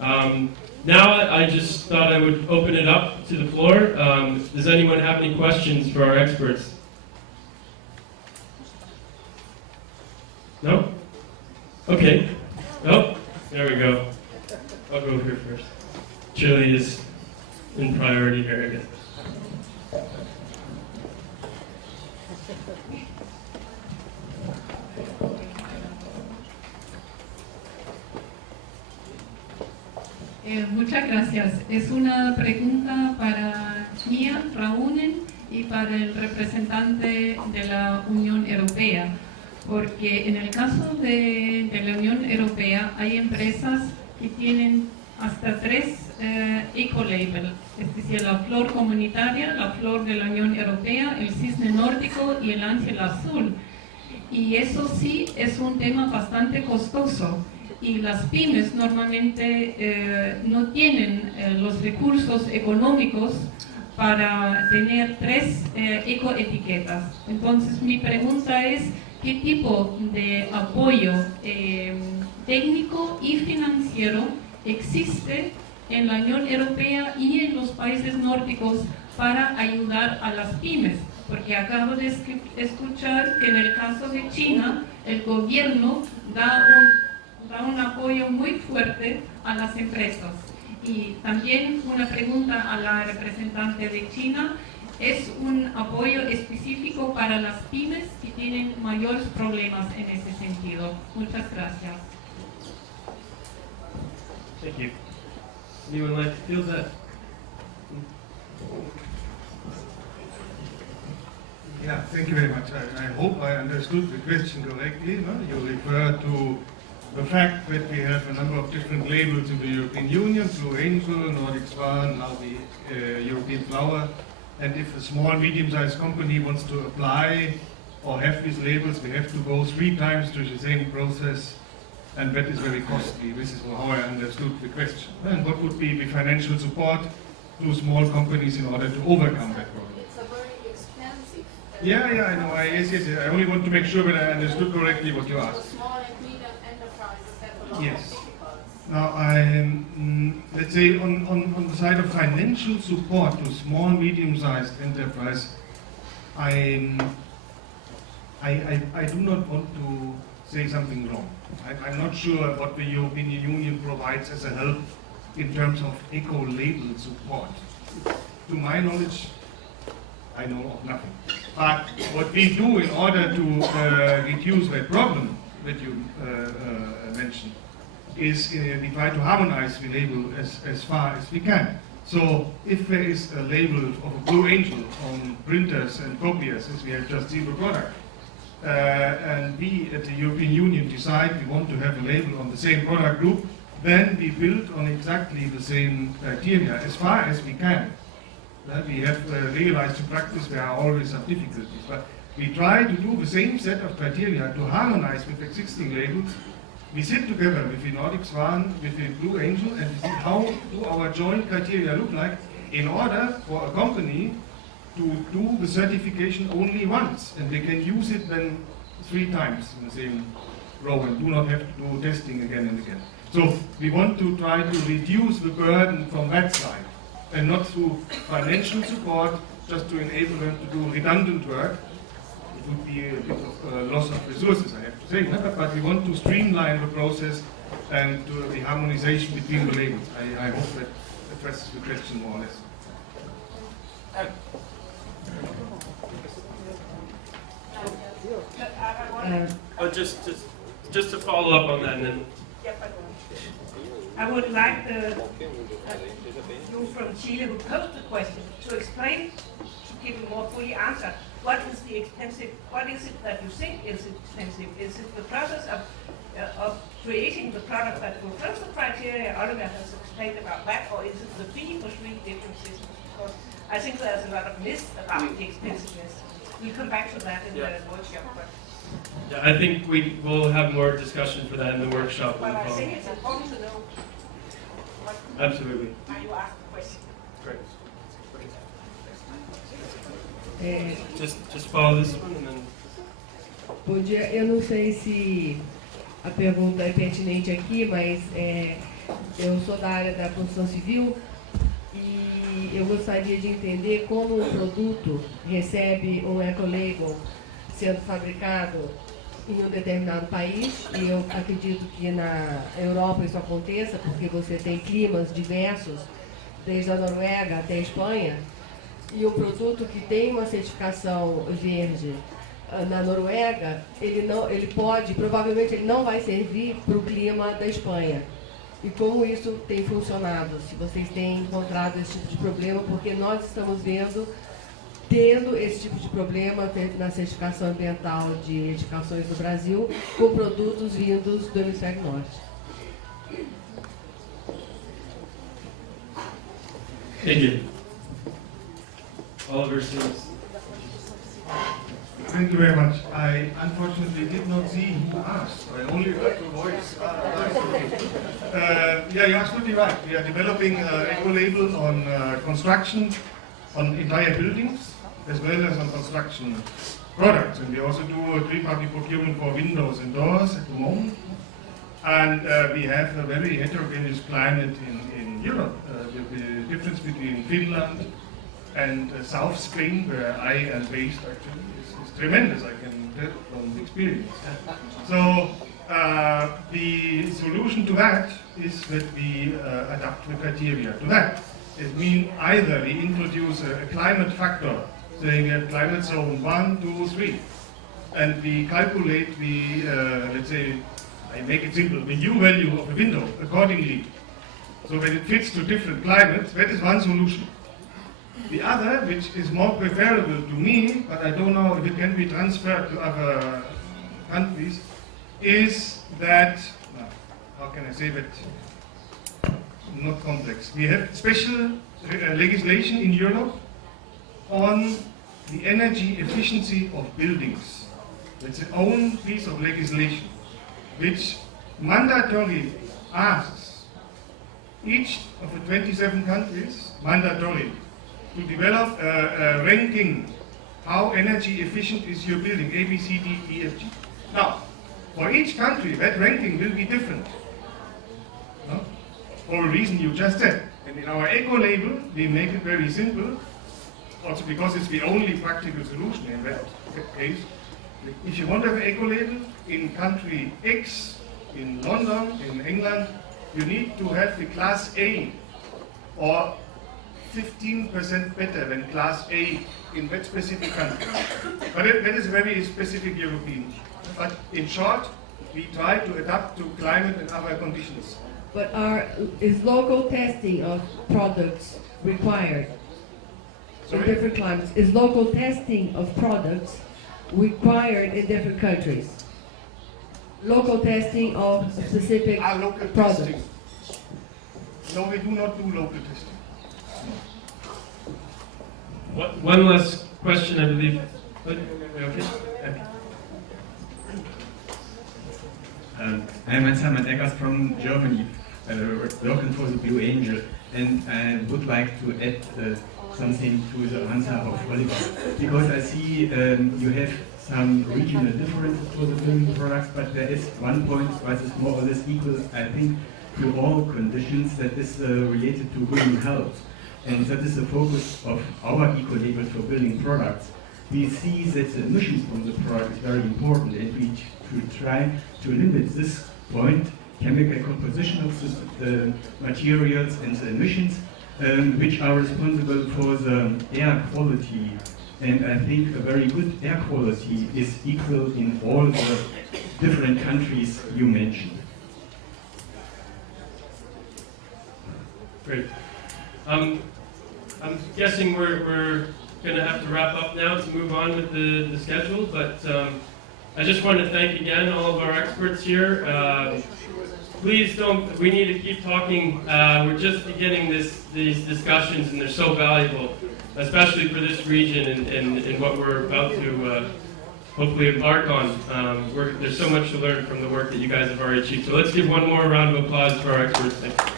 Now I just thought I would open it up to the floor. Does anyone have any questions for our experts? No? Okay. Oh, there we go. I'll go here first. Chile is in priority here, I guess. Muchas gracias. Es una pregunta para Mia Raunen y para el representante de la Unión Europea, porque en el caso de la Unión Europea hay empresas que tienen hasta 3 ecolabel, es decir, la flor comunitaria, la flor de la Unión Europea, el cisne nórdico y el ángel azul. Y eso sí es un tema bastante costoso. Y las pymes normalmente no tienen los recursos económicos para tener 3 ecoetiquetas. Entonces mi pregunta es, ¿qué tipo de apoyo técnico y financiero existe en la Unión Europea y en los países nórdicos para ayudar a las pymes? Porque acabo de escuchar que en el caso de China el gobierno da un apoyo muy fuerte a las empresas. Y también una pregunta a la representante de China, ¿es un apoyo específico para las pymes que tienen mayores problemas en ese sentido? Muchas gracias. Thank you. Anyone like to field that? Yeah, thank you very much. I hope I understood the question correctly. No? You refer to the fact that we have a number of different labels in the European Union, Blue Angel, Nordic Swan, now the European Flower, and if a small, medium-sized company wants to apply or have these labels, we have to go 3 times through the same process, and that is very costly. This is how I understood the question. And what would be the financial support to small companies in order to overcome that problem? It's a very expensive. Yeah, I know. Yes. I only want to make sure that I understood correctly what you asked. Small and medium enterprises have a lot Yes. of difficulties. Now, let's say on the side of financial support to small, medium-sized enterprise, I do not want to say something wrong. I'm not sure what the European Union provides as a help in terms of eco-label support. To my knowledge, I know of nothing. But what we do in order to reduce that problem that you mentioned is we try to harmonize the label as far as we can. So if there is a label of a Blue Angel on printers and copiers, as we have just seen the product, and we at the European Union decide we want to have a label on the same product group, then we build on exactly the same criteria as far as we can. We have realized in practice there are always some difficulties, but we try to do the same set of criteria to harmonize with existing labels. We sit together with the Nordic Swan, with the Blue Angel, and see how do our joint criteria look like in order for a company to do the certification only once, and they can use it then 3 times in the same row and do not have to do testing again and again. So we want to try to reduce the burden from that side, and not through financial support, just to enable them to do redundant work. It would be a bit of loss of resources, I have to say, but we want to streamline the process and do the harmonization between the labels. I hope that addresses the question more or less. Just to follow up on that, and then I would like you from Chile who posed the question to explain, to give a more fully answer, what is it that you think is expensive? Is it the process of creating the product that fulfills the criteria Oliver has explained about that, or is it the fee for 3 different systems? Because I think there's a lot of myths about the expensiveness. We'll come back to that in the workshop. But yeah, I think we will have more discussion for that in the workshop. well, I think it's important to know what Absolutely. how you ask the question. Great. É, Just follow this one and then. Bom dia, eu não sei se a pergunta é pertinente aqui, mas Eu sou da área da construção civil e eu gostaria de entender como um produto recebe um eco-label sendo fabricado em um determinado país, e eu acredito que na Europa isso aconteça, porque você tem climas diversos, desde a Noruega até a Espanha, e o produto que tem uma certificação verde na Noruega, provavelmente ele não vai servir para o clima da Espanha. E como isso tem funcionado? Se vocês têm encontrado esse tipo de problema, porque nós estamos tendo esse tipo de problema na certificação ambiental de edificações no Brasil, com produtos vindos do Hemisfério Norte. Thank you. Oliver Sims. Thank you very much. I unfortunately did not see who asked. I only heard the voice. Yeah, you're absolutely right. We are developing eco-label on construction, on entire buildings, as well as on construction products. And we also do a three-party procurement for windows and doors at the moment. And we have a very heterogeneous climate in Europe. The difference between Finland and South Spain, where I am based actually, is tremendous, I can tell from experience. So the solution to that is that we adapt the criteria to that. It means either we introduce a climate factor, saying we have climate zone 1, 2, 3, and we calculate let's say, I make it simple, the U value of a window accordingly. So when it fits to different climates, that is one solution. The other, which is more preferable to me, but I don't know if it can be transferred to other countries, is that, how can I say that, not complex. We have special legislation in Europe on the energy efficiency of buildings. It's its own piece of legislation, which mandatorily asks each of the 27 countries, mandatorily, to develop a ranking, how energy efficient is your building, A, B, C, D, E, F, G. Now, for each country, that ranking will be different, no? For a reason you just said. And in our eco-label, we make it very simple, also because it's the only practical solution in that case. If you want to have an eco-label in country X, in London, in England, you need to have the class A, or 15% better than class A in that specific country. But that is very specific European. But in short, we try to adapt to climate and other conditions. But is local testing of products required in different climates? Is local testing of products required in different countries? Local testing of specific Local products? testing. No, we do not do local testing. One last question, I believe. Okay. I'm Hans-Hermann Eggers from Germany, working for the Blue Angel, and I would like to add something to the answer of Oliver, because I see you have some regional differences for the building products, but there is one point that is more or less equal, I think, to all conditions, that is related to human health. And that is the focus of our eco-label for building products. We see that the emissions from the product is very important, and we should try to limit this point, chemical composition of the materials and the emissions, which are responsible for the air quality. And I think a very good air quality is equal in all the different countries you mentioned. Great. I'm guessing we're going to have to wrap up now to move on with the schedule, but I just want to thank again all of our experts here. Please don't, we need to keep talking. We're just beginning these discussions, and they're so valuable, especially for this region and what we're about to hopefully embark on. There's so much to learn from the work that you guys have already achieved. So let's give one more round of applause for our experts. Thank you.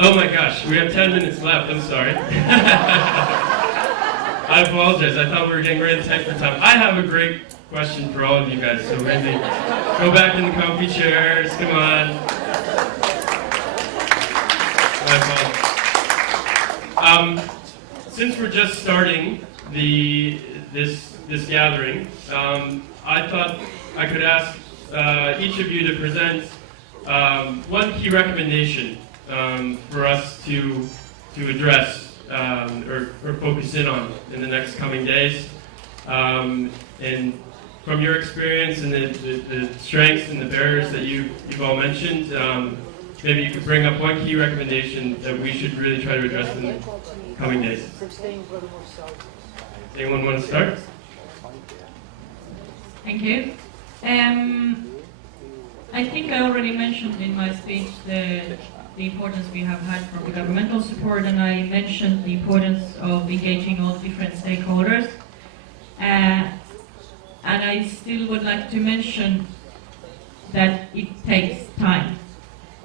Oh my gosh, we have 10 minutes left, I'm sorry. I apologize. I thought we were getting ready to take for time. I have a great question for all of you guys, so maybe go back in the comfy chairs. Come on. Since we're just starting this gathering, I thought I could ask each of you to present one key recommendation for us to address or focus in on in the next coming days. And from your experience and the strengths and the barriers that you've all mentioned, maybe you could bring up one key recommendation that we should really try to address in the coming days. Does anyone want to start? Thank you. I think I already mentioned in my speech the importance we have had from the governmental support, and I mentioned the importance of engaging all different stakeholders. And I still would like to mention that it takes time.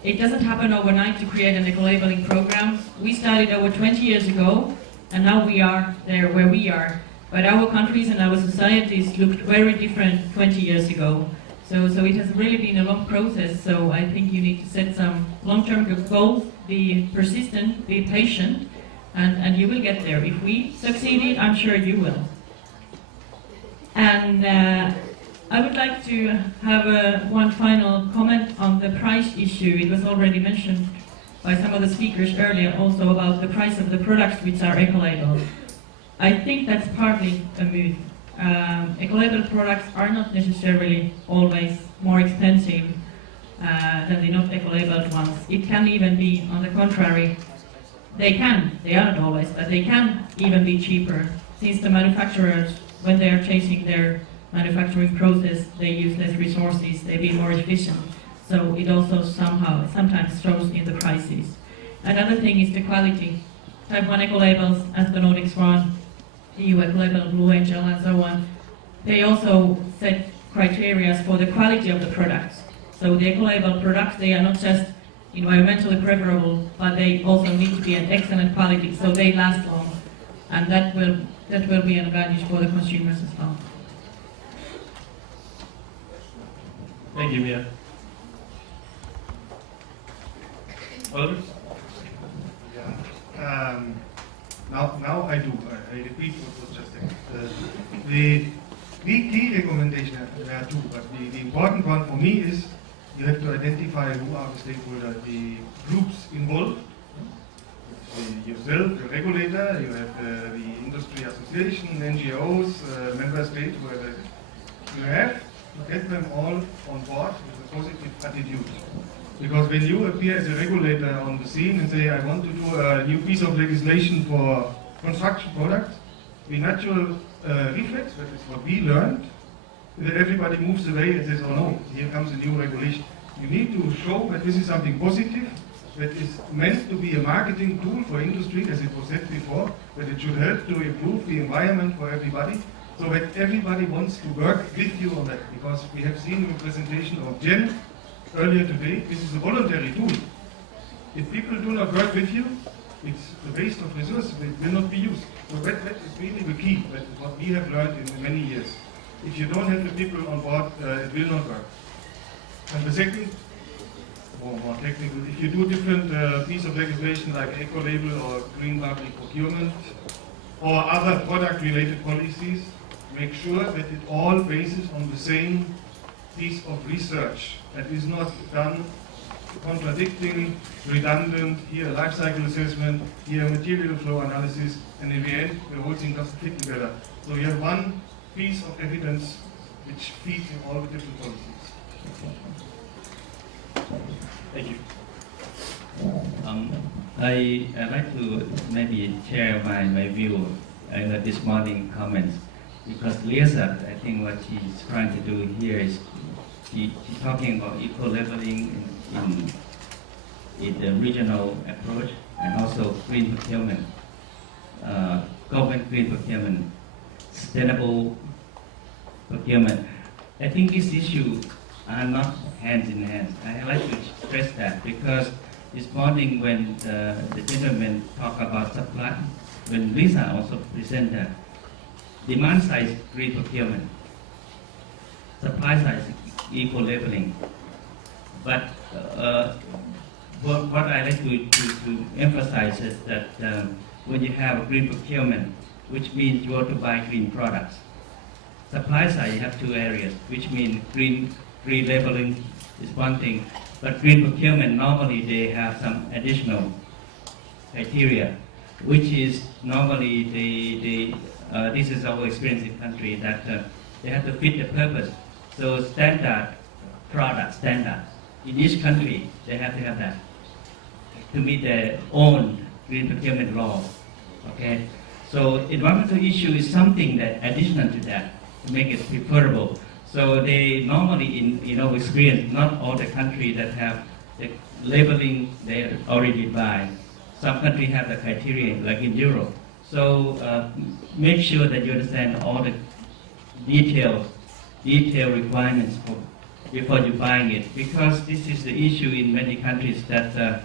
It doesn't happen overnight to create an eco-labeling program. We started over 20 years ago, and now we are there where we are. But our countries and our societies looked very different 20 years ago. So it has really been a long process, so I think you need to set some long-term goals, be persistent, be patient, and you will get there. If we succeeded, I'm sure you will. And I would like to have one final comment on the price issue. It was already mentioned by some of the speakers earlier also about the price of the products which are eco-labeled. I think that's partly a myth. Eco-labeled products are not necessarily always more expensive than the not eco-labeled ones. It can even be, on the contrary, they are not always, but they can even be cheaper, since the manufacturers, when they are changing their manufacturing process, they use less resources, they be more efficient. So it also sometimes shows in the prices. Another thing is the quality. Type 1 eco-labels, as the Nordic Swan, EU eco-label, Blue Angel, and so on, they also set criteria for the quality of the products. So the eco-label products, they are not just environmentally preferable, but they also need to be an excellent quality, so they last long. And that will be an advantage for the consumers as well. Thank you, Mia. Others? Yeah. Now I do. I repeat what was just said. The key recommendation there are two, but the important one for me is you have to identify who are the stakeholders, the groups involved. Yourself, the regulator, you have the industry association, NGOs, member states, whoever it is. You have to get them all on board with a positive attitude. Because when you appear as a regulator on the scene and say, I want to do a new piece of legislation for construction products, the natural reflex, that is what we learned, that everybody moves away and says, oh no, here comes a new regulation. You need to show that this is something positive, that is meant to be a marketing tool for industry, as it was said before, that it should help to improve the environment for everybody, so that everybody wants to work with you on that. Because we have seen in the presentation of Jen earlier today, this is a voluntary tool. If people do not work with you, it's a waste of resources, it will not be used. So that is really the key, that is what we have learned in many years. If you don't have the people on board, it will not work. And the second, more technical, if you do different piece of legislation like eco-label or green public procurement or other product-related policies, make sure that it all bases on the same piece of research that is not done contradicting, redundant, here a life cycle assessment, here a material flow analysis, and in the end the whole thing doesn't fit together. So you have one piece of evidence which feeds in all the different policies. Thank you. I'd like to maybe share my view in this morning comments, because Lisa, I think what she's trying to do here is she's talking about eco-labeling in the regional approach and also green procurement, government green procurement, sustainable procurement. I think these issues are not hands in hand. I like to stress that because this morning when the gentleman talked about supply, when Lisa also presented, demand side is green procurement, supply side is eco-labeling. But what I like to emphasize is that when you have green procurement, which means you want to buy green products. Supply side, you have two areas, which means green labeling is one thing, but green procurement, normally they have some additional criteria, which is normally this is our experience in country, that they have to fit the purpose. So standard product, standard. In each country, they have to have that to meet their own green procurement law. Okay? So environmental issue is something that additional to that to make it preferable. So they normally, in our experience, not all the countries that have the labeling they already buy. Some countries have the criteria, like in Europe. So make sure that you understand all the detail requirements before you buying it, because this is the issue in many countries that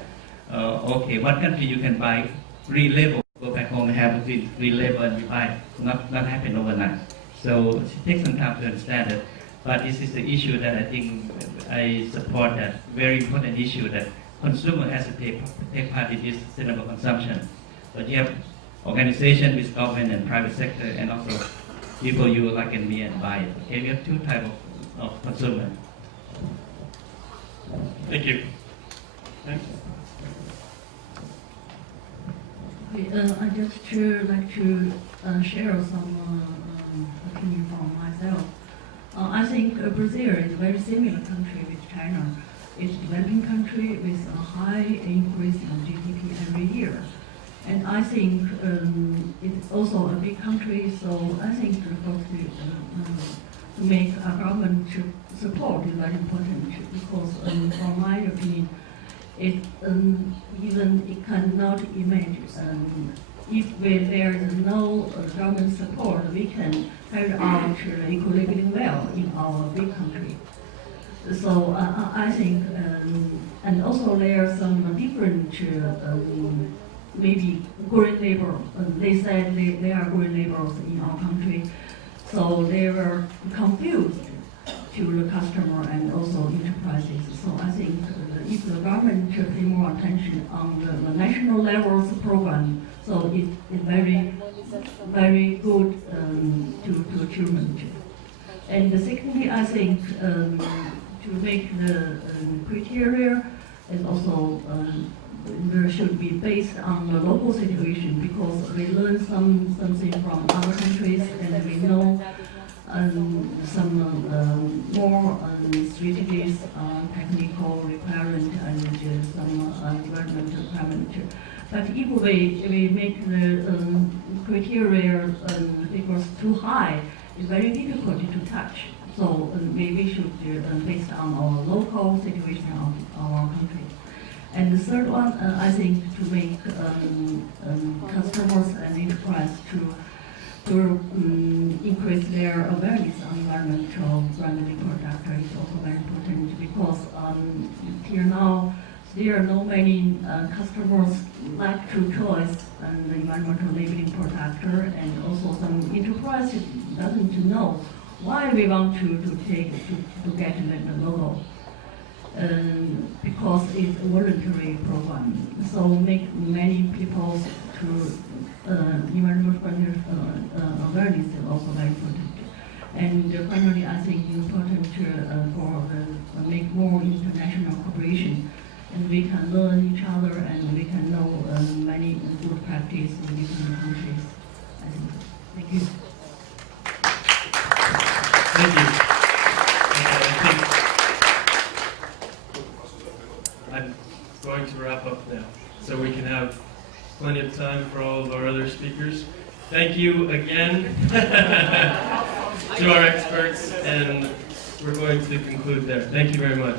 okay, one country you can buy free label, go back home and have a free label and you buy it. Not happen overnight. So it takes some time to understand it. But this is the issue that I think I support, that very important issue that consumer has to take part in this sustainable consumption. But you have organization with government and private sector, and also people you like and me and buy it. Okay, we have two types of consumer. Thank you. Thanks. I just like to share some opinion from myself. I think Brazil is a very similar country with China. It's a developing country with a high increase in GDP every year. And I think it's also a big country, so I think to make a government support is very important, because from my opinion, even it cannot imagine if there is no government support, we can carry out eco-labeling well in our big country. So I think, and also there are some different maybe green label. They said they are green labels in our country, so they were confused to the customer and also enterprises. So I think if the government should pay more attention on the national levels program, so it's very good to achievement. And secondly, I think to make the criteria is also there should be based on the local situation, because we learn something from other countries, and we know some more strategies, technical requirement, and some environmental requirement. But if we make the criteria figures too high, it's very difficult to touch. So we should based on our local situation of our country. And the third one, I think, to make customers and enterprise to increase their awareness on environmental friendly product is also very important, because till now there are no many customers like to choose an environmental labeling product, and also some enterprises doesn't know why we want to get the logo. Because it's a voluntary program, so make many people to environmental friendly awareness is also very important. And finally, I think it's important for make more international cooperation, and we can learn each other, and we can know many good practice in different countries. I think. Thank you. Thank you. I'm going to wrap up now, so we can have plenty of time for all of our other speakers. Thank you again to our experts, and we're going to conclude there. Thank you very much.